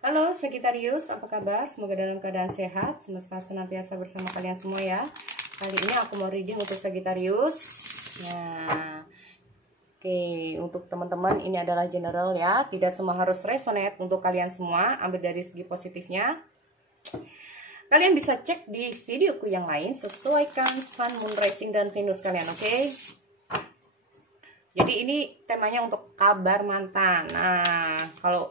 Halo Sagittarius, apa kabar? Semoga dalam keadaan sehat, semesta senantiasa bersama kalian semua ya. Kali ini aku mau reading untuk Sagittarius. Nah, oke, untuk teman-teman ini adalah general ya. Tidak semua harus resonate untuk kalian semua. Ambil dari segi positifnya. Kalian bisa cek di videoku yang lain. Sesuaikan Sun, Moon, Rising, dan Venus kalian, oke? Jadi ini temanya untuk kabar mantan. Nah, kalau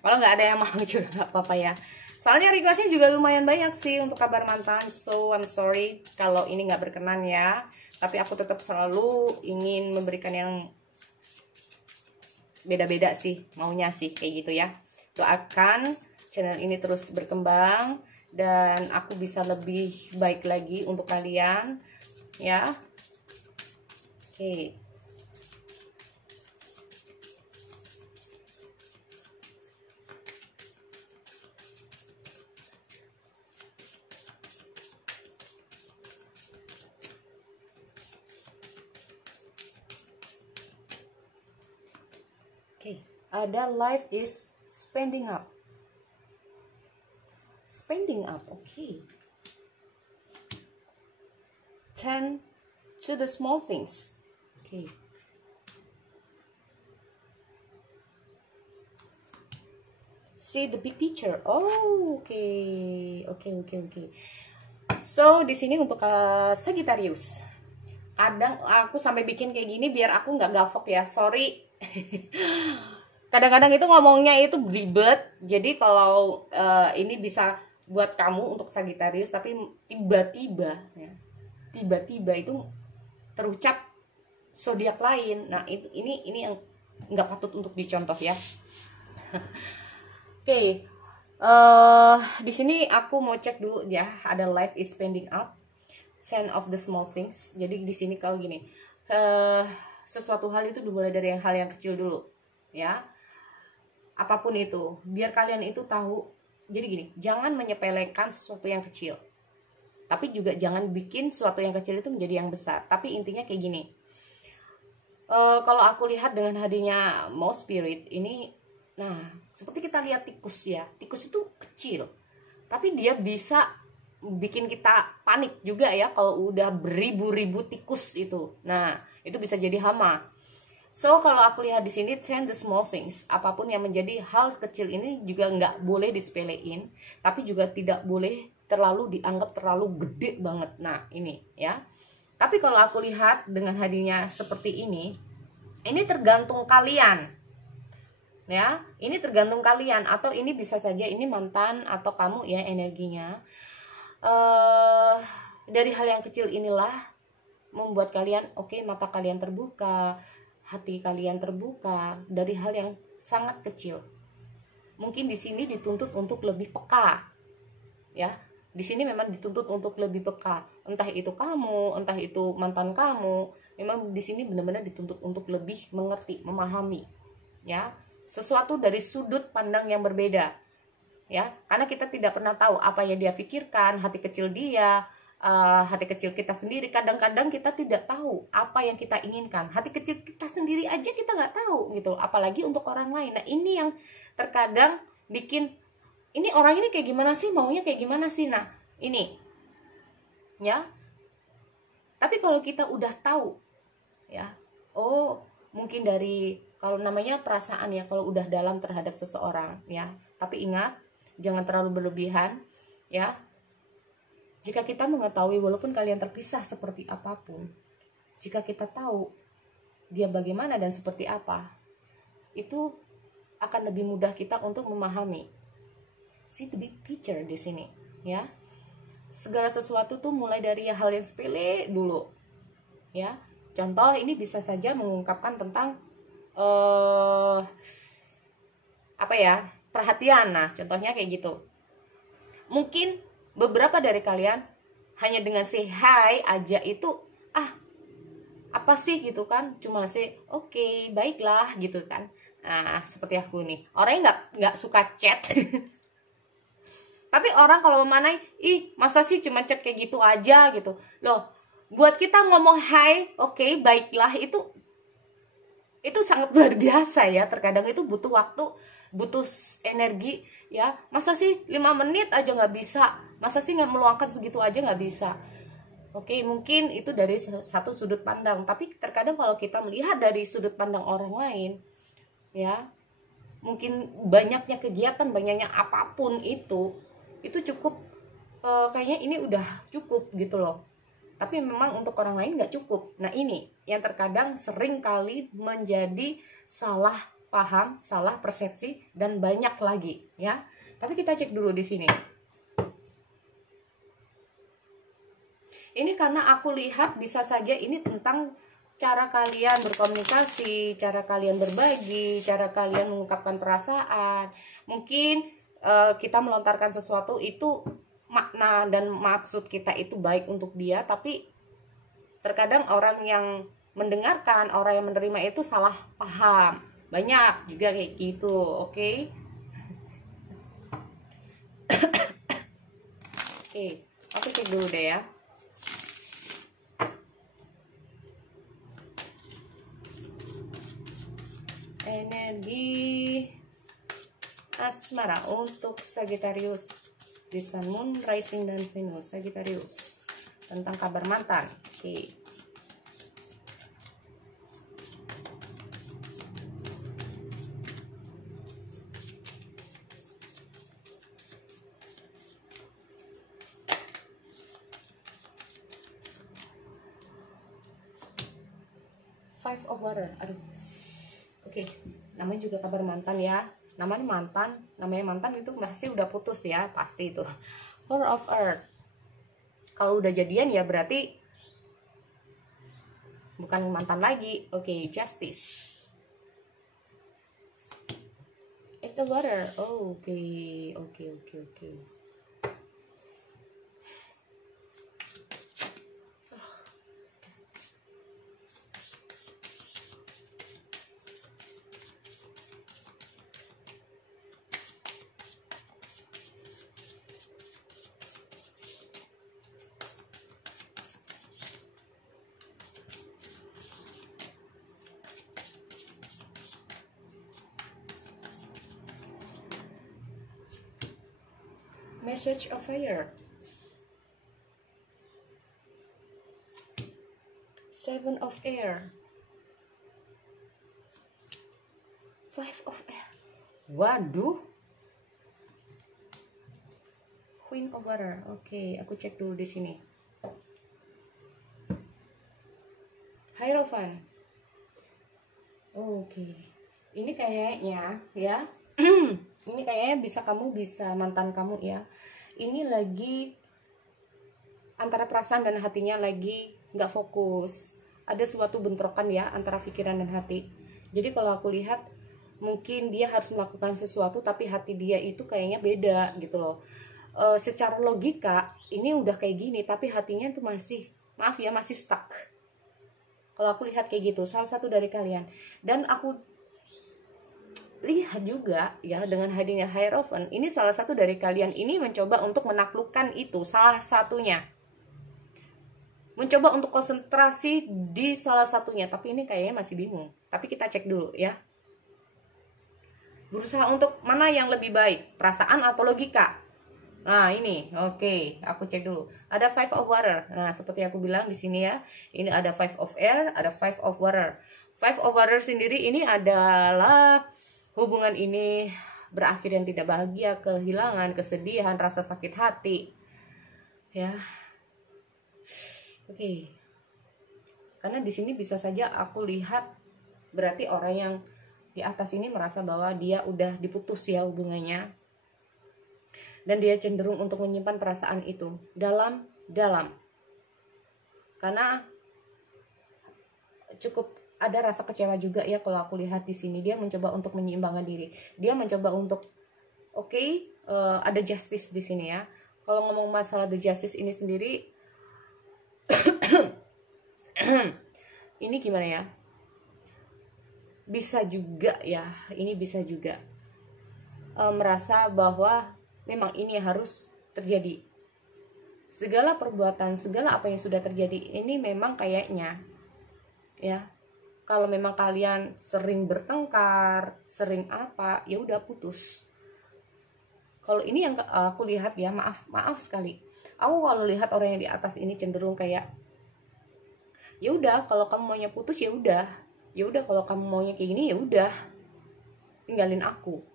nggak ada yang mau juga nggak apa-apa ya. Soalnya requestnya juga lumayan banyak sih untuk kabar mantan. So I'm sorry kalau ini nggak berkenan ya. Tapi aku tetap selalu ingin memberikan yang beda-beda sih, maunya sih kayak gitu ya. Doakan channel ini terus berkembang dan aku bisa lebih baik lagi untuk kalian ya. Oke. Ada life is spending up. Spending up, okay. Tend to the small things. Okay. See the big picture. Oh, okay. Okay. So, di sini untuk Sagittarius. Aku sampai bikin kayak gini biar aku nggak gavok ya. Sorry. Kadang-kadang itu ngomongnya itu ribet. Jadi kalau ini bisa buat kamu untuk Sagittarius, tapi tiba-tiba ya, tiba-tiba itu terucap zodiak lain. Nah, ini yang nggak patut untuk dicontoh ya. Oke. Di sini aku mau cek dulu ya, ada life is spending up, 10 of the small things. Jadi di sini kalau gini, sesuatu hal itu dimulai dari hal yang kecil dulu ya. Apapun itu, biar kalian itu tahu. Jadi gini, jangan menyepelekan sesuatu yang kecil, tapi juga jangan bikin sesuatu yang kecil itu menjadi yang besar. Tapi intinya kayak gini, kalau aku lihat dengan hadirnya Moon Spirit ini, nah seperti kita lihat tikus ya, tikus itu kecil tapi dia bisa bikin kita panik juga ya kalau udah beribu-ribu tikus itu. Nah itu bisa jadi hama. So kalau aku lihat di sini, tend the small things, apapun yang menjadi hal kecil ini juga nggak boleh disepelein, tapi juga tidak boleh terlalu dianggap terlalu gede banget. Nah ini ya. Tapi kalau aku lihat dengan hadirnya seperti ini tergantung kalian. Ya, ini tergantung kalian, atau ini bisa saja ini mantan atau kamu ya energinya. Dari hal yang kecil inilah membuat kalian mata kalian terbuka, hati kalian terbuka dari hal yang sangat kecil. Mungkin di sini dituntut untuk lebih peka. Ya, di sini memang dituntut untuk lebih peka. Entah itu kamu, entah itu mantan kamu, memang di sini benar-benar dituntut untuk lebih mengerti, memahami. Ya, sesuatu dari sudut pandang yang berbeda. Ya, karena kita tidak pernah tahu apa yang dia pikirkan, hati kecil dia, hati kecil kita sendiri. Kadang-kadang kita tidak tahu apa yang kita inginkan. Hati kecil kita sendiri aja kita nggak tahu gitu, apalagi untuk orang lain. Nah ini yang terkadang bikin, ini orang ini kayak gimana sih, maunya kayak gimana sih. Nah ini ya, tapi kalau kita udah tahu ya, oh mungkin dari, kalau namanya perasaan ya, kalau udah dalam terhadap seseorang ya. Tapi ingat, jangan terlalu berlebihan ya. Jika kita mengetahui, walaupun kalian terpisah seperti apapun, jika kita tahu dia bagaimana dan seperti apa, itu akan lebih mudah kita untuk memahami. See the big picture di sini ya. Segala sesuatu tuh mulai dari hal yang sepele dulu ya. Contoh ini bisa saja mengungkapkan tentang perhatian. Nah contohnya kayak gitu. Mungkin beberapa dari kalian hanya dengan say hi aja itu apa sih gitu kan, cuma say oke, baiklah gitu kan. Nah seperti aku nih, orangnya nggak suka chat tapi orang kalau memanai, masa sih cuma chat kayak gitu aja gitu loh. Buat kita ngomong hi, oke, baiklah, itu sangat luar biasa ya. Terkadang itu butuh waktu butuh energi ya. Masa sih 5 menit aja nggak bisa, masa sih nggak meluangkan segitu aja nggak bisa. Oke, mungkin itu dari satu sudut pandang, tapi terkadang kalau kita melihat dari sudut pandang orang lain ya, mungkin banyaknya kegiatan, banyaknya apapun itu cukup, kayaknya ini udah cukup gitu loh. Tapi memang untuk orang lain nggak cukup. Nah, ini yang terkadang sering kali menjadi salah paham, salah persepsi, dan banyak lagi ya. Tapi kita cek dulu di sini. Ini karena aku lihat bisa saja ini tentang cara kalian berkomunikasi, cara kalian berbagi, cara kalian mengungkapkan perasaan. Mungkin kita melontarkan sesuatu itu makna dan maksud kita itu baik untuk dia, tapi terkadang orang yang mendengarkan, orang yang menerima itu salah paham. Banyak juga kayak gitu, oke? Oke, aku cek dulu deh ya. Energi asmara untuk Sagittarius di Sun, Moon, Rising, dan Venus Sagittarius tentang kabar mantan. Oke. Five of Water. Aduh. Oke, namanya juga kabar mantan ya. Namanya mantan itu pasti udah putus ya, pasti itu. Four of Earth. Kalau udah jadian ya berarti bukan mantan lagi. Oke, Justice. Eight of Water. Oke. Message of Fire. Seven of Air. Five of Air. Waduh. Queen of Water. Oke, aku cek dulu di sini. Hierophant. Oke. Ini kayaknya ya. Ini kayaknya bisa mantan kamu ya. Ini lagi antara perasaan dan hatinya lagi nggak fokus. Ada suatu bentrokan ya antara pikiran dan hati. Jadi kalau aku lihat mungkin dia harus melakukan sesuatu tapi hati dia itu kayaknya beda gitu loh. Secara logika ini udah kayak gini tapi hatinya tuh masih, maaf ya, masih stuck. Kalau aku lihat kayak gitu, salah satu dari kalian. Dan aku lihat juga ya dengan hadirnya Hierophant, ini salah satu dari kalian ini mencoba untuk menaklukkan itu, salah satunya. Mencoba untuk konsentrasi di salah satunya, tapi ini kayaknya masih bingung. Tapi kita cek dulu ya. Berusaha untuk mana yang lebih baik, perasaan atau logika? Nah, ini, oke, aku cek dulu. Ada Five of Water. Nah, seperti aku bilang di sini ya, ini ada Five of Air, ada Five of Water. Five of Water sendiri ini adalah hubungan ini berakhir yang tidak bahagia, kehilangan, kesedihan, rasa sakit hati. Ya. Oke. Karena di sini bisa saja aku lihat berarti orang yang di atas ini merasa bahwa dia udah diputus ya hubungannya. Dan dia cenderung untuk menyimpan perasaan itu dalam. Karena cukup ada rasa kecewa juga ya kalau aku lihat di sini. Dia mencoba untuk menyeimbangkan diri. Dia mencoba untuk ada justice di sini ya. Kalau ngomong masalah the justice ini sendiri ini gimana ya? Bisa juga ya, ini bisa juga merasa bahwa memang ini harus terjadi. Segala perbuatan, segala apa yang sudah terjadi ini memang kayaknya ya, Kalau memang kalian sering bertengkar, sering apa, ya udah putus. Kalau ini yang aku lihat ya, maaf sekali. Aku kalau lihat orang yang di atas ini cenderung kayak, ya udah kalau kamu maunya putus ya udah. Ya udah kalau kamu maunya kayak gini ya udah. Tinggalin aku.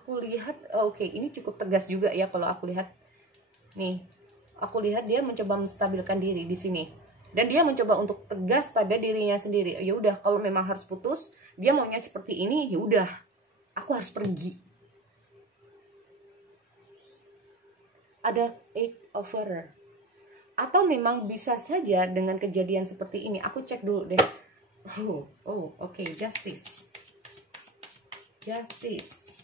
Aku lihat oke, ini cukup tegas juga ya kalau aku lihat. Nih, aku lihat dia mencoba menstabilkan diri di sini. Dan dia mencoba untuk tegas pada dirinya sendiri. Ya udah, kalau memang harus putus, dia maunya seperti ini, ya udah. Aku harus pergi. Ada 8 of Water. Atau memang bisa saja dengan kejadian seperti ini. Aku cek dulu deh. Oke, Justice. Justice.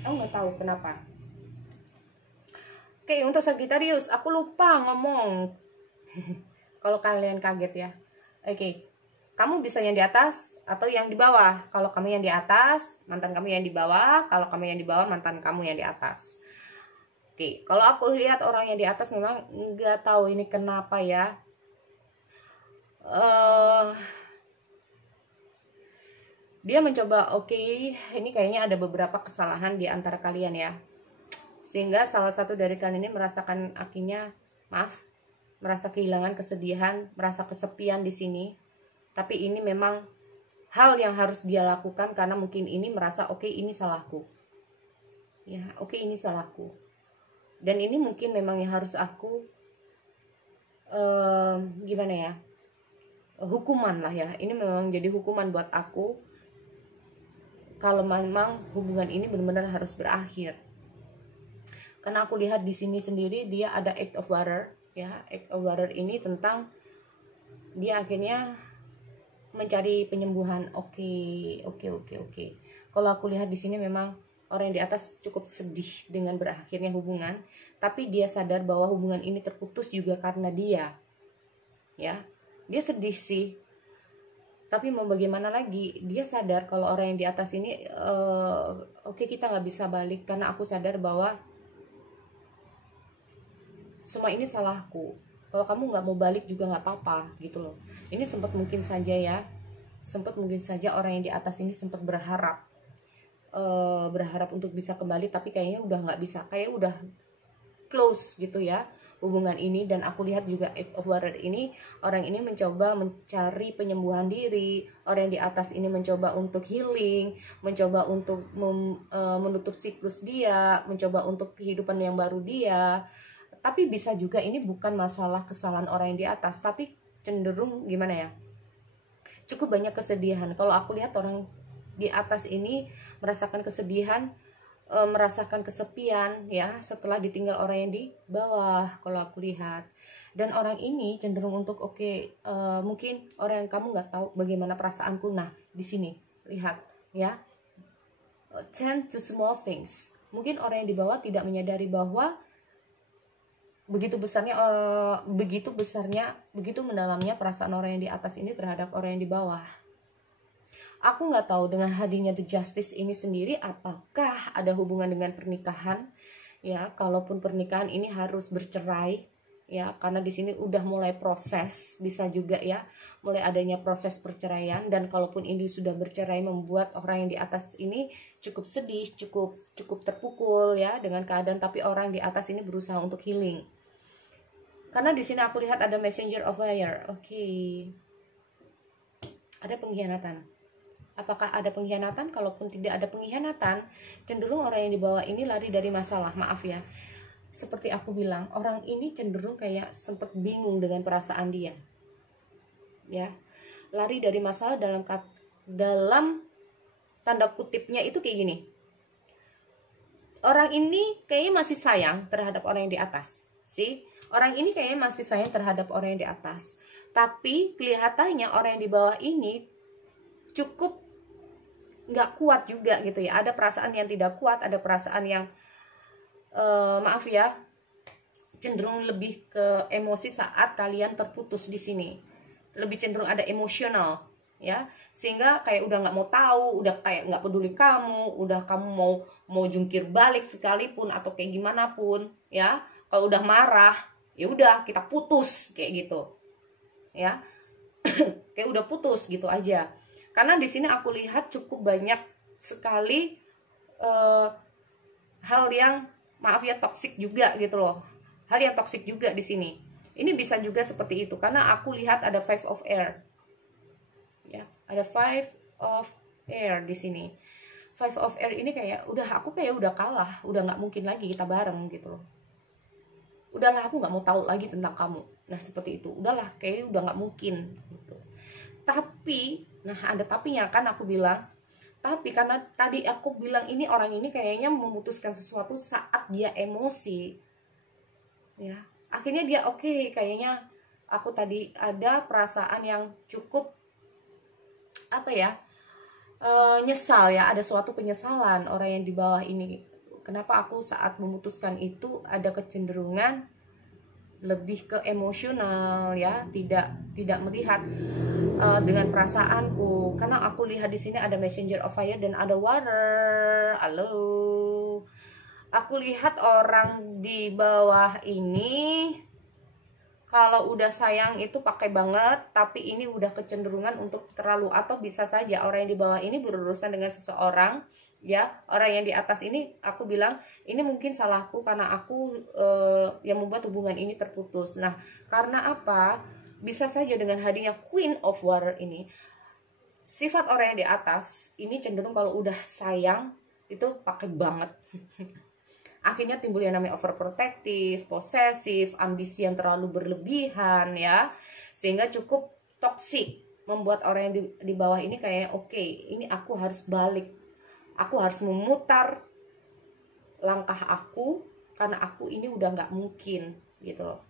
Aku nggak tahu kenapa. Oke, untuk Sagittarius, aku lupa ngomong. Kalau kalian kaget ya. Oke, kamu bisa yang di atas atau yang di bawah. Kalau kamu yang di atas, mantan kamu yang di bawah. Kalau kamu yang di bawah, mantan kamu yang di atas. Oke, kalau aku lihat orang yang di atas memang nggak tahu ini kenapa ya. Dia mencoba, oke, ini kayaknya ada beberapa kesalahan di antara kalian ya. Sehingga salah satu dari kalian ini merasakan akhirnya, merasa kehilangan, kesedihan, merasa kesepian di sini. Tapi ini memang hal yang harus dia lakukan karena mungkin ini merasa, oke, ini salahku. Ya, oke, ini salahku. Dan ini mungkin memang yang harus aku, gimana ya, hukuman lah ya. Ini memang jadi hukuman buat aku. Kalau memang hubungan ini benar-benar harus berakhir. Karena aku lihat di sini sendiri dia ada 8 of Water, ya. 8 of Water ini tentang dia akhirnya mencari penyembuhan. Oke. Kalau aku lihat di sini memang orang yang di atas cukup sedih dengan berakhirnya hubungan, tapi dia sadar bahwa hubungan ini terputus juga karena dia. Ya. Dia sedih sih. Tapi mau bagaimana lagi, dia sadar kalau orang yang di atas ini, oke, kita nggak bisa balik karena aku sadar bahwa semua ini salahku. Kalau kamu nggak mau balik juga nggak apa-apa gitu loh. Ini sempat mungkin saja ya, orang yang di atas ini sempat berharap untuk bisa kembali, tapi kayaknya udah nggak bisa, kayak udah close gitu ya hubungan ini. Dan aku lihat juga 8 of Water ini, orang ini mencoba mencari penyembuhan diri, orang yang di atas ini mencoba untuk healing, mencoba untuk menutup siklus dia, mencoba untuk kehidupan yang baru dia. Tapi bisa juga ini bukan masalah kesalahan orang yang di atas, tapi cenderung gimana ya, cukup banyak kesedihan. Kalau aku lihat orang di atas ini merasakan kesedihan, merasakan kesepian ya setelah ditinggal orang yang di bawah kalau aku lihat. Dan orang ini cenderung untuk mungkin orang yang kamu nggak tahu bagaimana perasaanku. Nah di sini lihat ya, 10 to small things. Mungkin orang yang di bawah tidak menyadari bahwa begitu mendalamnya perasaan orang yang di atas ini terhadap orang yang di bawah. Aku nggak tahu dengan hadirnya The Justice ini sendiri apakah ada hubungan dengan pernikahan ya. Kalaupun pernikahan ini harus bercerai ya, karena di sini udah mulai proses, bisa juga ya mulai adanya proses perceraian. Dan kalaupun ini sudah bercerai, membuat orang yang di atas ini cukup sedih, cukup terpukul ya dengan keadaan. Tapi orang di atas ini berusaha untuk healing. Karena di sini aku lihat ada Messenger of Fire. Oke. Ada pengkhianatan. Apakah ada pengkhianatan? Kalaupun tidak ada pengkhianatan, cenderung orang yang di bawah ini lari dari masalah. Maaf ya, seperti aku bilang, orang ini cenderung kayak sempat bingung dengan perasaan dia. Ya, lari dari masalah dalam tanda kutipnya itu kayak gini. Orang ini kayaknya masih sayang terhadap orang yang di atas. Orang ini kayaknya masih sayang terhadap orang yang di atas. Tapi kelihatannya orang yang di bawah ini cukup nggak kuat juga gitu ya. Ada perasaan yang tidak kuat, ada perasaan yang maaf ya, cenderung lebih ke emosi saat kalian terputus di sini. Lebih cenderung ada emosional ya, sehingga kayak udah nggak mau tahu, udah kayak nggak peduli kamu, udah kamu mau jungkir balik sekalipun atau kayak gimana pun, ya. Kalau udah marah, ya udah kita putus kayak gitu, ya. Kayak udah putus gitu aja. Karena di sini aku lihat cukup banyak sekali hal yang maaf ya toksik juga gitu loh. Hal yang toksik juga di sini. Ini bisa juga seperti itu karena aku lihat ada five of air. Ya, ada five of air di sini. Five of air ini kayak aku kayak udah kalah, udah nggak mungkin lagi kita bareng gitu loh. Udahlah, aku nggak mau tahu lagi tentang kamu. Nah seperti itu, udahlah kayak udah nggak mungkin gitu. Tapi, nah ada tapinya kan aku bilang. Tapi karena tadi aku bilang ini orang ini kayaknya memutuskan sesuatu saat dia emosi, ya. Akhirnya dia oke, kayaknya aku tadi ada perasaan yang cukup apa ya, nyesal ya, ada suatu penyesalan orang yang di bawah ini. Kenapa aku saat memutuskan itu ada kecenderungan lebih ke emosional ya, tidak melihat dengan perasaanku, karena aku lihat di sini ada messenger of fire dan ada water. Halo, aku lihat orang di bawah ini kalau udah sayang itu pakai banget, tapi ini udah kecenderungan untuk terlalu, atau bisa saja orang yang di bawah ini berurusan dengan seseorang, ya. Orang yang di atas ini aku bilang ini mungkin salahku karena aku yang membuat hubungan ini terputus. Nah, karena apa? Bisa saja dengan hadirnya Queen of Water ini, sifat orang yang di atas ini cenderung kalau udah sayang itu pakai banget. Akhirnya timbul yang namanya overprotective, posesif, ambisi yang terlalu berlebihan ya, sehingga cukup toksik, membuat orang yang di bawah ini kayak oke, ini aku harus balik, aku harus memutar langkah aku karena aku ini udah nggak mungkin gitu loh,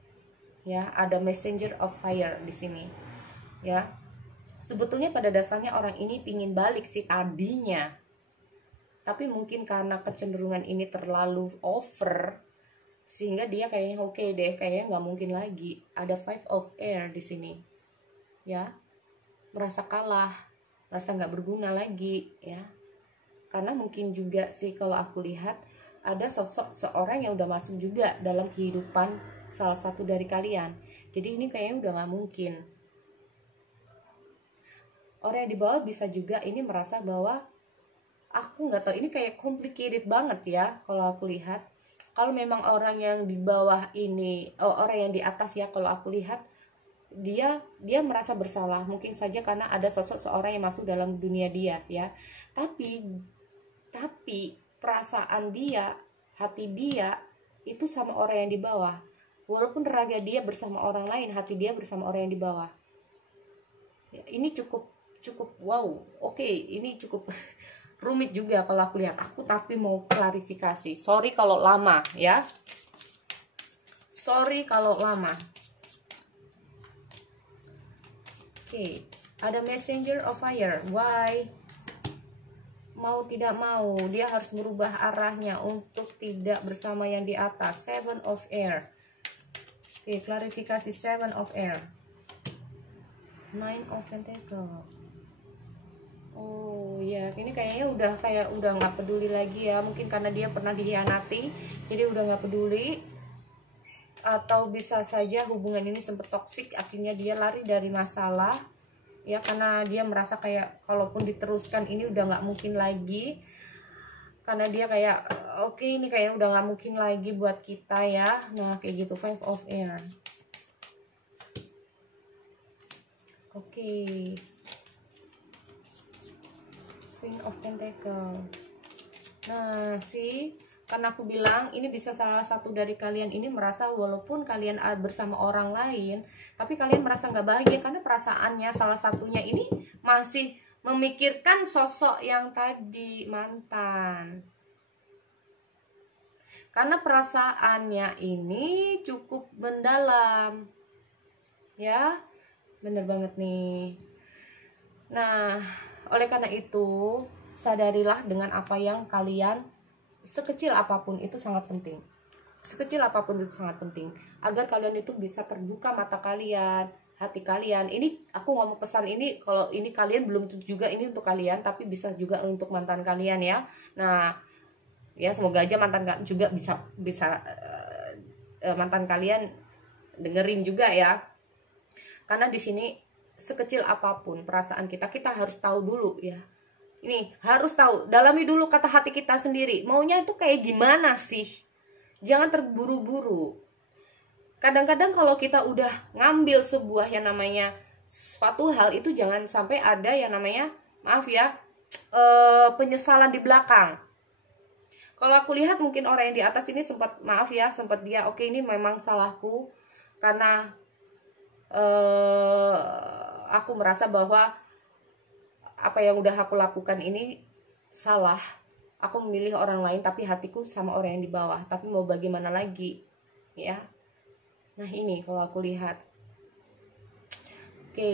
ya. Ada messenger of fire di sini, ya. Sebetulnya pada dasarnya orang ini pingin balik sih tadinya, tapi mungkin karena kecenderungan ini terlalu over, sehingga dia kayaknya oke deh, kayaknya nggak mungkin lagi. Ada five of air di sini, ya. Merasa kalah, merasa nggak berguna lagi, ya. Karena mungkin juga sih kalau aku lihat ada sosok seorang yang udah masuk juga dalam kehidupan salah satu dari kalian. Jadi ini kayaknya udah nggak mungkin. Orang yang di bawah bisa juga ini merasa bahwa aku nggak tahu, ini kayak complicated banget ya kalau aku lihat. Kalau memang orang yang di bawah ini, orang yang di atas ya, kalau aku lihat dia merasa bersalah, mungkin saja karena ada sosok seorang yang masuk dalam dunia dia ya. Tapi perasaan dia, hati dia itu sama orang yang di bawah. Walaupun raga dia bersama orang lain, hati dia bersama orang yang di bawah. Ya, ini cukup wow. Oke, ini cukup rumit juga kalau aku lihat. Aku tapi mau klarifikasi. Sorry kalau lama ya. Sorry kalau lama. Oke, ada messenger of fire. Why? Mau tidak mau dia harus merubah arahnya untuk tidak bersama yang di atas. Seven of air. Oke, klarifikasi seven of air. Nine of pentacle. Oh ya, ini kayaknya udah nggak peduli lagi ya. Mungkin karena dia pernah dikhianati, jadi udah nggak peduli. Atau bisa saja hubungan ini sempat toksik, akhirnya dia lari dari masalah. Ya, karena dia merasa kayak kalaupun diteruskan ini udah nggak mungkin lagi. Karena dia kayak oke, ini kayak udah nggak mungkin lagi buat kita ya. Nah kayak gitu, five of air. Oke. Queen of Pentacle. Nah, karena aku bilang ini bisa salah satu dari kalian ini merasa walaupun kalian bersama orang lain, tapi kalian merasa nggak bahagia karena perasaannya salah satunya ini masih memikirkan sosok yang tadi, mantan. Karena perasaannya ini cukup mendalam. Ya, bener banget nih. Nah, oleh karena itu, sadarilah dengan apa yang kalian, sekecil apapun itu sangat penting. Sekecil apapun itu sangat penting. Agar kalian itu bisa terbuka mata kalian, hati kalian. Ini aku ngomong pesan ini, kalau ini kalian belum tentu juga ini untuk kalian, tapi bisa juga untuk mantan kalian ya. Nah, ya semoga aja mantan juga bisa mantan kalian dengerin juga ya. Karena di sini sekecil apapun perasaan kita harus tahu dulu ya. Ini harus tahu, dalami dulu kata hati kita sendiri. Maunya itu kayak gimana sih? Jangan terburu-buru. Kadang-kadang kalau kita udah ngambil sebuah yang namanya suatu hal itu, jangan sampai ada yang namanya, maaf ya, penyesalan di belakang. Kalau aku lihat mungkin orang yang di atas ini sempat, maaf ya, sempat dia oke, ini memang salahku karena aku merasa bahwa apa yang udah aku lakukan ini salah. Aku memilih orang lain tapi hatiku sama orang yang di bawah. Tapi mau bagaimana lagi ya. Nah ini kalau aku lihat, oke,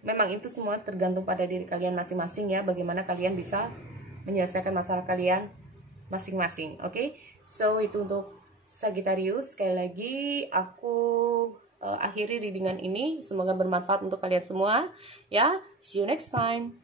memang itu semua tergantung pada diri kalian masing-masing ya. Bagaimana kalian bisa menyelesaikan masalah kalian masing-masing. Oke, so itu untuk Sagittarius. Sekali lagi aku akhiri readingan ini. Semoga bermanfaat untuk kalian semua ya. See you next time.